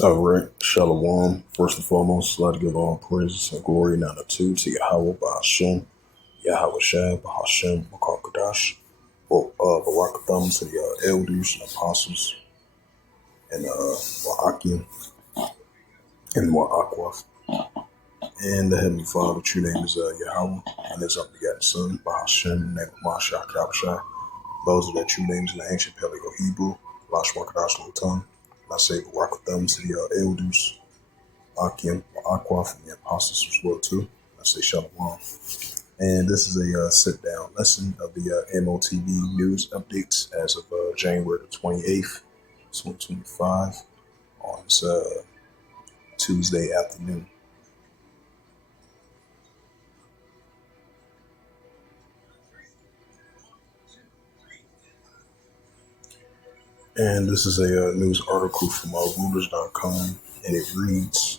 All right, Shalom. First and foremost, I'd like to give all praises and glory and honor to Yahweh Ba'ashem, Yahweh Shai, Bahashem, Makakadash, Barakatham to the elders and apostles, and Wa'akim, and Wa'akwaf. And the Heavenly Father, true name is Yahweh, and his unbegotten Son, Bahashem, name of Mashiach Yahushua. Those are their true names in the ancient Paleo Hebrew, Lashwakadash Lotan. And I say Barakatham to the elders, Akim, Aqua from the apostles as well too. I say Shalom. And this is a sit-down lesson of the M.O.T.B news updates as of January the 28th, 2025 on this Tuesday afternoon. And this is a news article from Reuters.com, and it reads,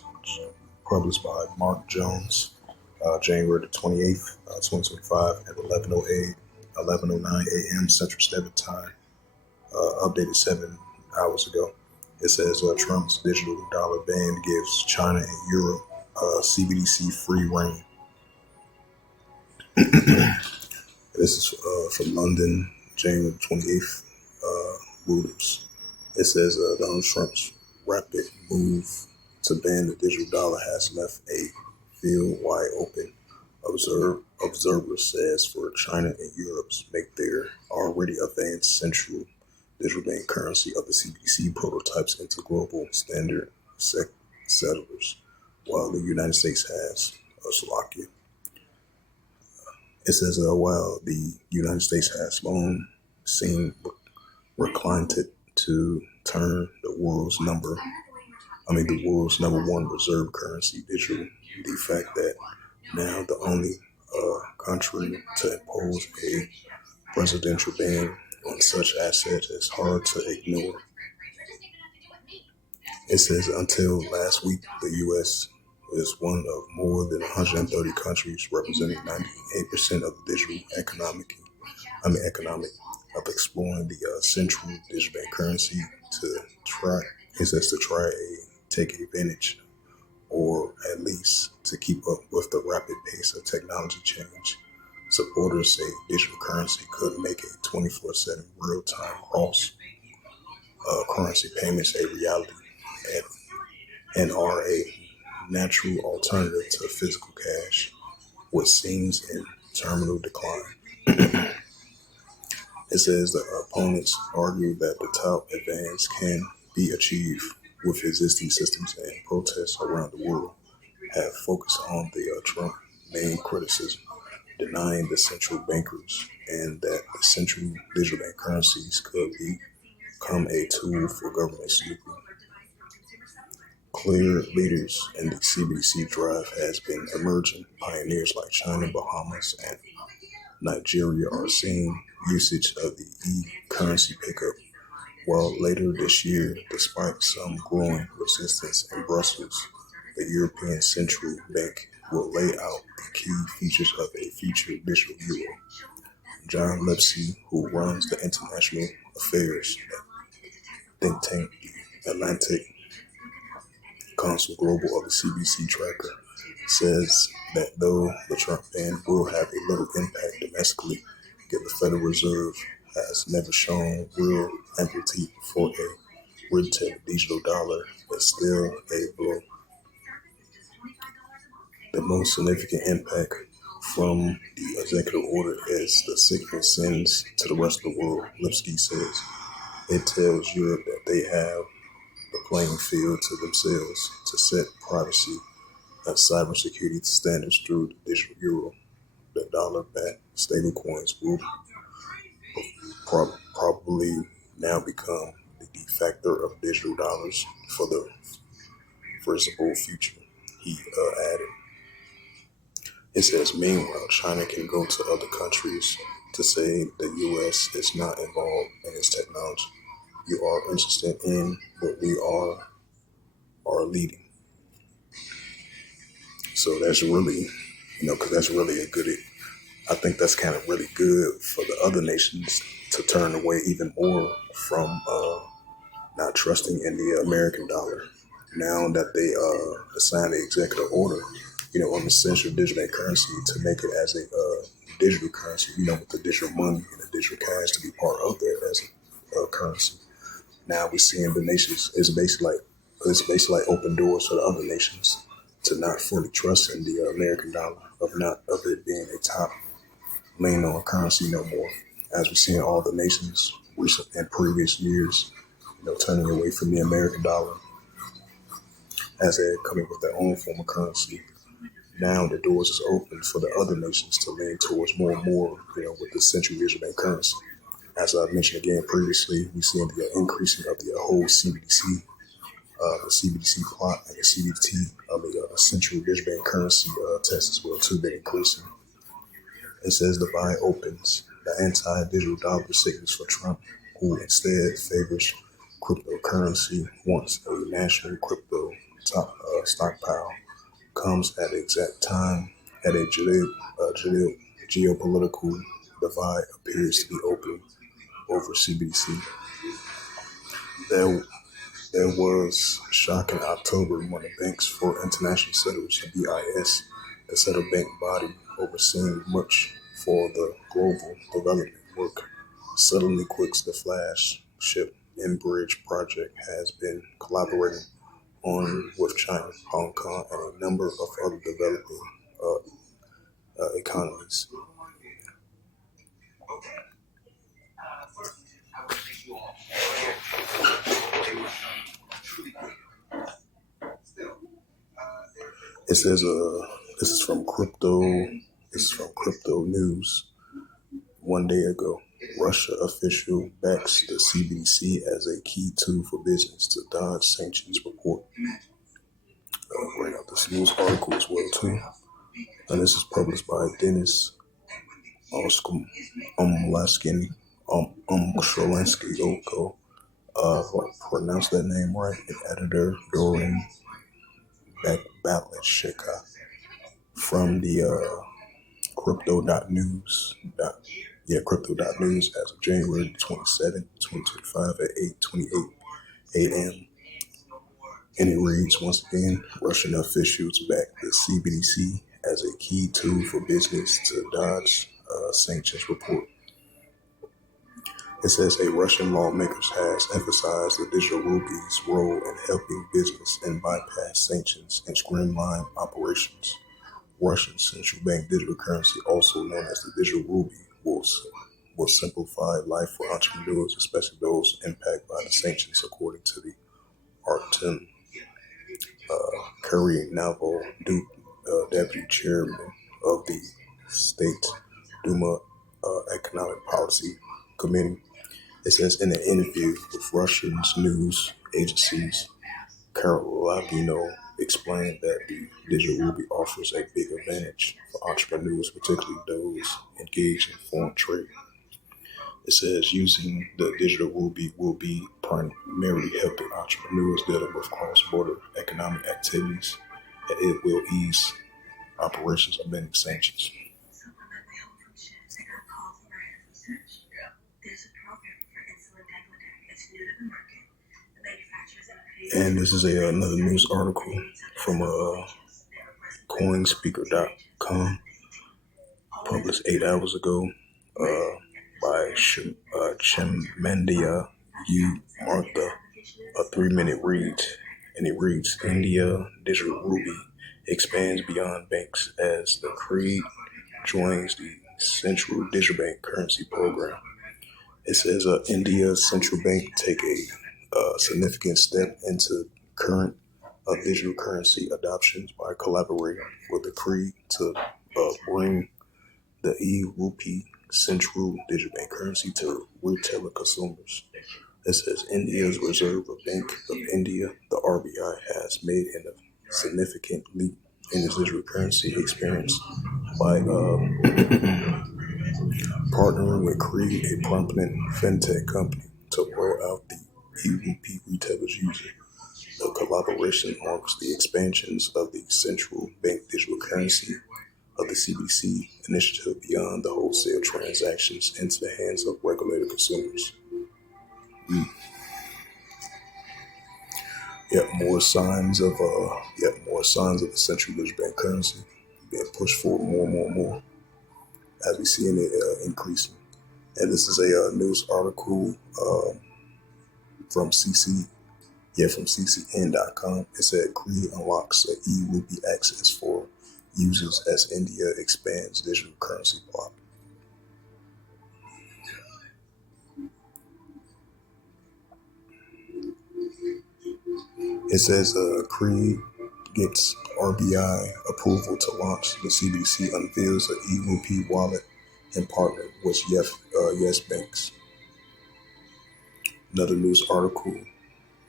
published by Mark Jones, January the 28th, 2025 at 11:09 a.m. Central Standard Time, updated 7 hours ago. It says Trump's digital dollar ban gives China and Europe CBDC free reign. This is from London, January 28th, Reuters. It says Donald Trump's rapid move to ban the digital dollar has left a field wide open. Observer says for China and Europe make their already advanced central digital bank currency of the CBDC prototypes into global standard settlers, while the United States has Slovakia. It says while the United States has long seen reclined to turn the world's number one reserve currency digital, the fact that now the only country to impose a presidential ban on such assets is hard to ignore. It says until last week, the U.S. is one of more than 130 countries representing 98% of the digital economic of exploring the central digital bank currency to try. It says to try take advantage, or at least to keep up with the rapid pace of technology change. Supporters say digital currency could make a 24/7 real-time cross currency payments a reality and are a natural alternative to physical cash, which seems in terminal decline. It says the opponents argue that the top advance can be achieved with existing systems, and protests around the world have focused on the Trump main criticism, denying the central bankers and that the central digital bank currencies could become a tool for government snooping. Clear leaders in the CBDC drive has been emerging. Pioneers like China, Bahamas, and Nigeria are seeing usage of the e-currency pickup, while later this year, despite some growing resistance in Brussels, the European Central Bank will lay out the key features of a future digital euro. John Lipsey, who runs the international affairs think tank, the Atlantic Council Global of the CBC Tracker, says that though the Trump ban will have a little impact domestically, yet the Federal Reserve has never shown real empathy for a retail digital dollar is still a blow. The most significant impact from the executive order is the signal sends to the rest of the world, Lipsky says. It tells Europe that they have the playing field to themselves to set privacy and cybersecurity standards through the digital euro. The dollar-backed stablecoins will probably now become the de facto of digital dollars for the foreseeable future, he added. It says, meanwhile, China can go to other countries to say the U.S. is not involved in its technology. You are interested in what we are leading. So that's really, because that's really I think that's kind of really good for the other nations to turn away even more from not trusting in the American dollar. now that they assigned the executive order, on the central digital bank currency to make it as a digital currency, with the digital money and the digital cash to be part of that as a currency. Now we're seeing the nations it's basically like open doors for the other nations to not fully trust in the American dollar of it being a top lean on currency no more. As we're seeing all the nations recent in previous years, turning away from the American dollar as they're coming with their own form of currency. Now the doors is open for the other nations to lean towards more and more, with the central reserve bank currency. As I mentioned again previously, we're seeing the increasing of the whole CBDC, the CBDC plot and the CBDT of the central reserve bank currency test as well too been increasing. It says the buy opens the anti-digital dollar signals for Trump, who instead favors cryptocurrency, wants a national crypto stockpile, comes at the exact time at a geopolitical divide appears to be open over CBDC. There, there was shock in October when the Banks for International Settlements, BIS, the central bank body overseeing much for the global development work, suddenly quits the flagship M.O.T.B project has been collaborating on with China, Hong Kong, and a number of other developing economies. It says, this is from crypto. This is from Crypto News. One day ago, Russia official backs the CBDC as a key tool for business to dodge sanctions report. Bring out this news article as well too. And this is published by Dennis Umleskin, Sholensky, if I pronounce that name right, and editor Doran Batlishika from the crypto.news. Crypto.news as of January 27, 2025 at 8:28 a.m. And it reads, once again, Russian officials back the CBDC as a key tool for business to dodge sanctions report. It says a Russian lawmaker has emphasized the digital rupee's role in helping business and bypass sanctions and streamline operations. Russian central bank digital currency, also known as the digital rupee, will simplify life for entrepreneurs, especially those impacted by the sanctions, according to the Artem Curry Naval, deputy chairman of the State Duma Economic Policy Committee. It says in an interview with Russian news agencies, Karolabino explained that the digital rupee offers a big advantage for entrepreneurs, particularly those engaged in foreign trade. It says using the digital rupee will be primarily helping entrepreneurs dealing with cross-border economic activities, and it will ease operations of many sanctions. And this is another news article from coinspeaker.com, published 8 hours ago by Chimandia U. Martha, a 3-minute read. And it reads, India Digital Rupee expands beyond banks as the Creed joins the Central Digital Bank Currency Program. It says India's central bank take a significant step into current digital currency adoptions by collaborating with the Creed to bring the e-rupee central digital bank currency to retail consumers. It says India's Reserve Bank of India, the RBI, has made a significant leap in its digital currency experience by partnering with Creed, a prominent fintech company, to roll out the e-rupee retailers user. The collaboration marks the expansions of the central bank digital currency of the CBDC initiative beyond the wholesale transactions into the hands of regulated consumers. more signs of the central digital bank currency being pushed forward more as we see it increasing. And this is a news article from from ccn.com. It said Cree unlocks the e-rupee access for users as India expands digital currency block. It says Cree gets RBI approval to launch. The CBDC unveils an e-rupee wallet and partner with Yes Banks. Another news article,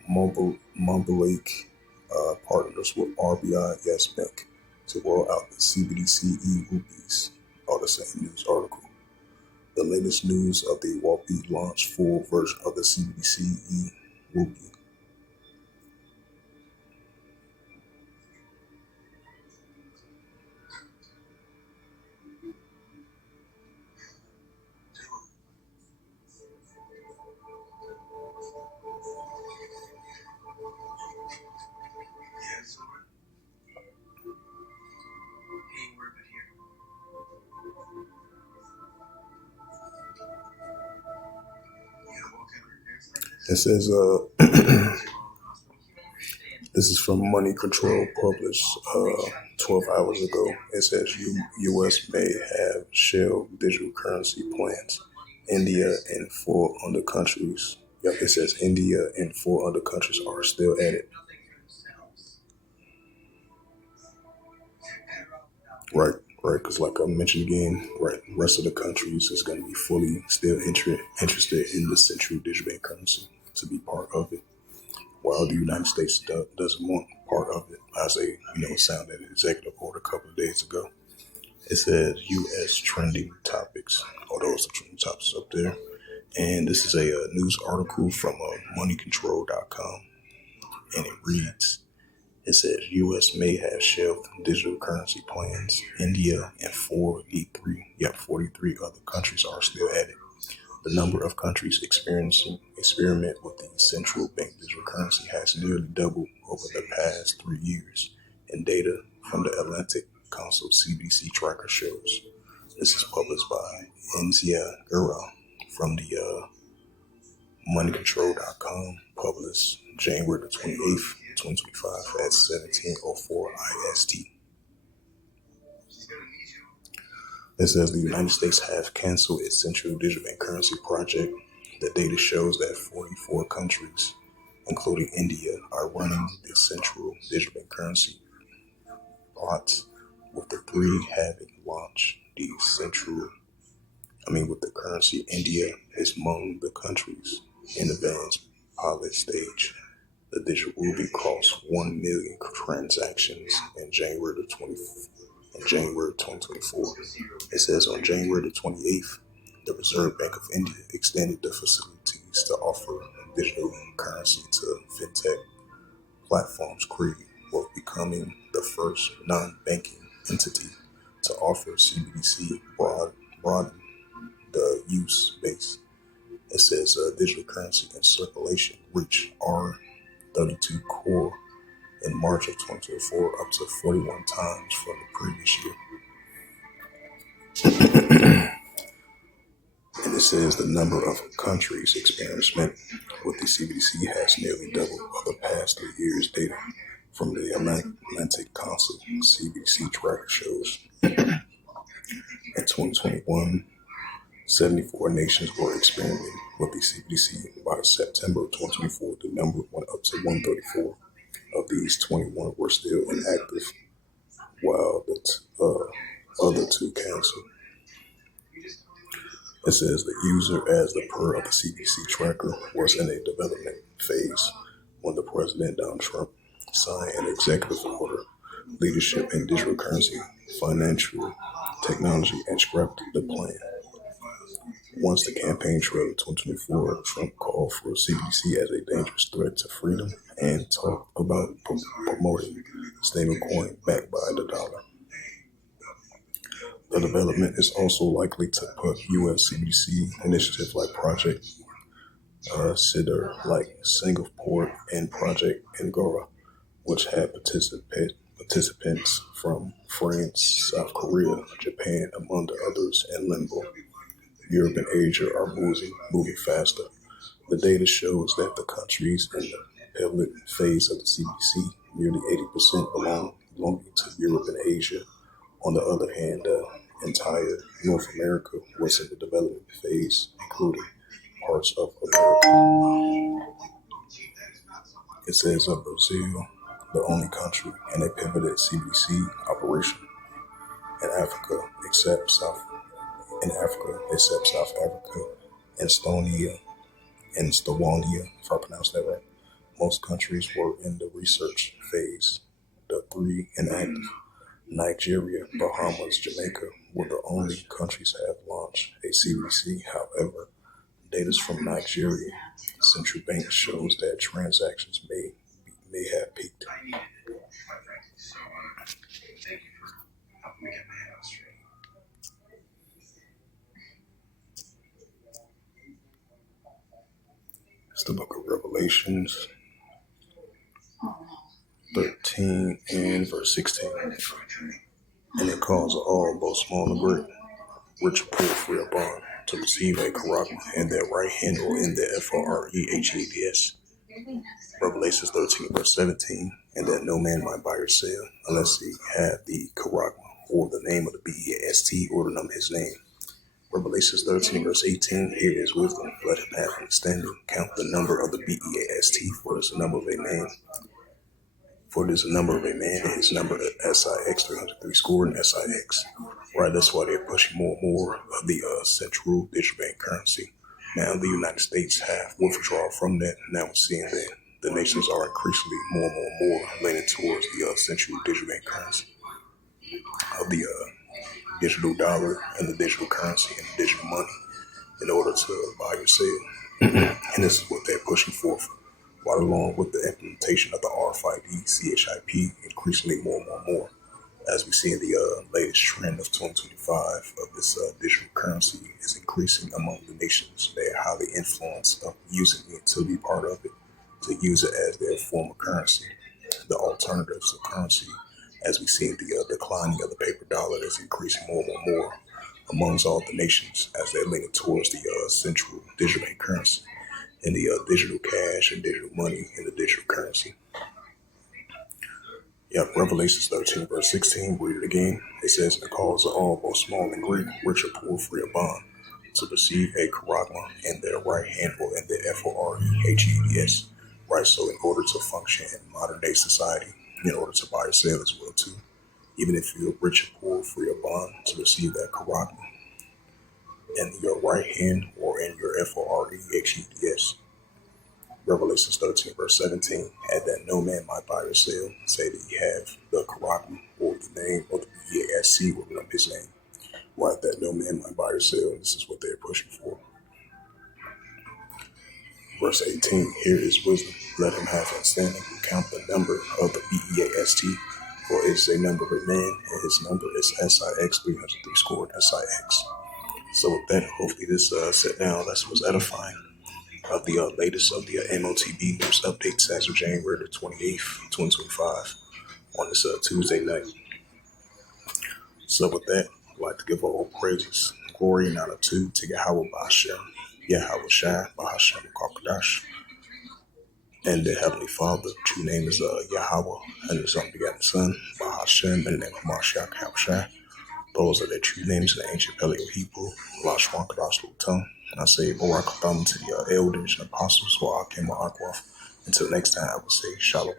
Mobile partners with RBI Yes Bank to roll out the CBDC e-rupees. All the same news article. The latest news of the M.O.T.B launch full version of the CBDC e-rupee. It says this is from Money Control, published 12 hours ago. It says U.S. may have shelved digital currency plans. India and four other countries. Yep, it says India and four other countries are still at it. Right, right. Because like I mentioned again, right, the rest of the countries is going to be fully still interested in the central digital bank currency to be part of it, while the United States doesn't want part of it. As signed an executive order a couple of days ago. It says U.S. trending topics. All those are trending topics up there. And this is a news article from moneycontrol.com. And it reads, it says U.S. may have shelved digital currency plans. India and 43 other countries are still at it. The number of countries experiment with the central bank digital currency has nearly doubled over the past 3 years, and data from the Atlantic Council CBDC tracker shows. This is published by Enzia Gura from the moneycontrol.com, published January the 28th, 2025 at 17:04 IST. It says the United States have canceled its central digital bank currency project. The data shows that 44 countries, including India, are running the central digital bank currency plots, with the three having launched with the currency. India is among the countries in advanced pilot stage. The digital rupee crossed 1 million transactions in January 2024. It says on January the 28th, the Reserve Bank of India extended the facilities to offer digital currency to fintech platforms, with becoming the first non-banking entity to offer CBDC broaden the use base. It says digital currency in circulation reached R32 core in March of 2024, up to 41 times from the previous year. And it says the number of countries experimenting with the CBDC has nearly doubled over the past 3 years. Data from the Atlantic Council CBDC tracker shows. In 2021, 74 nations were experimenting with the CBDC. By September 2024, the number went up to 134. Of these, 21 were still inactive, while the other two canceled. It says the user, as the per of the CBDC tracker, was in a development phase when the President Donald Trump signed an executive order, leadership in digital currency, financial technology, and scrapped the plan. Once the campaign trail in 2024, Trump called for CBDC as a dangerous threat to freedom and talked about promoting stablecoin backed by the dollar. The development is also likely to put U.S. CBDC initiatives like Project Sitter like Singapore and Project Angora, which had participants from France, South Korea, Japan, among the others, and Limbo. Europe and Asia are moving faster. The data shows that the countries in the pilot phase of the CBC, nearly 80% belonging to Europe and Asia. On the other hand, the entire North America was in the development phase, including parts of America. It says of Brazil, the only country in a pivoted CBC operation in Africa except South Africa, Estonia, and Slovakia, if I pronounced that right. Most countries were in the research phase. The three inactive, Nigeria, Bahamas, Jamaica, were the only countries that have launched a CBC. However, data from Nigeria central bank shows that transactions may have peaked. It's the book of Revelations 13 and verse 16. And it calls all, both small and great, rich or poor, free or bond, to receive a karagma in their right hand or in their FOREHADS. Revelations 13 verse 17. And that no man might buy or sell unless he have the karagma or the name of the BEST or the number of his name. Revelations 13 verse 18. Here is wisdom. Let him have understanding. Count the number of the BEST, for it is the number of a man. For it is the number of a man, and his number SIX 303 score and SIX. Right, that's why they're pushing more and more of the central digital bank currency. Now the United States have withdrawal from that. Now we're seeing that the nations are increasingly more leaning towards the central digital bank currency of the digital dollar and the digital currency and the digital money in order to buy or sell. And this is what they're pushing forth. Right along with the implementation of the RFID, CHIP, increasingly more, as we see in the latest trend of 2025 of this digital currency is increasing among the nations. They are highly influenced of using it to be part of it, to use it as their form of currency. The alternatives of currency, as we see in the declining of the paper dollar, is increasing more amongst all the nations as they're leaning towards the central digital bank currency and the digital cash and digital money and the digital currency. Yep, Revelations 13, verse 16, read it again. It says, the calls are all, both small and great, rich or poor, free or bond, to receive a karagma in their right hand or in their FOREHADS. Right, so in order to function in modern day society, in order to buy or sell as well too, even if you're rich or poor, free or bond, to receive that karagma in your right hand or in your FOREHADS. Revelations 13, verse 17, and that no man might buy or sell, say that he have the karagma or the name or the BASC or his name. Why that no man might buy or sell, this is what they're pushing for. Verse 18, here is wisdom. Let him have understanding. Count the number of the BEAST, for it is a number of a man, and his number is SIX 303 score SIX. So with that, hopefully this Sitdown lesson was edifying. Of the latest of the M.O.T.B news updates as of January the 28th, 2025, on this Tuesday night. So with that, I'd like to give all praises, glory, and honor to Yahweh Ba'ashem, Yahweh Shai, Ba'ashem Kakadash, and the Heavenly Father. True name is Yahweh, and His unbegotten Son, Ba'ashem, and the name of Mashiach Yahushua. Those are their true names in the ancient Paleo Hebrew, Lashwan Kadash Lutum. And I say Barak Thumb to the elders and apostles who are Akim Akwath. Until next time, I will say Shalom.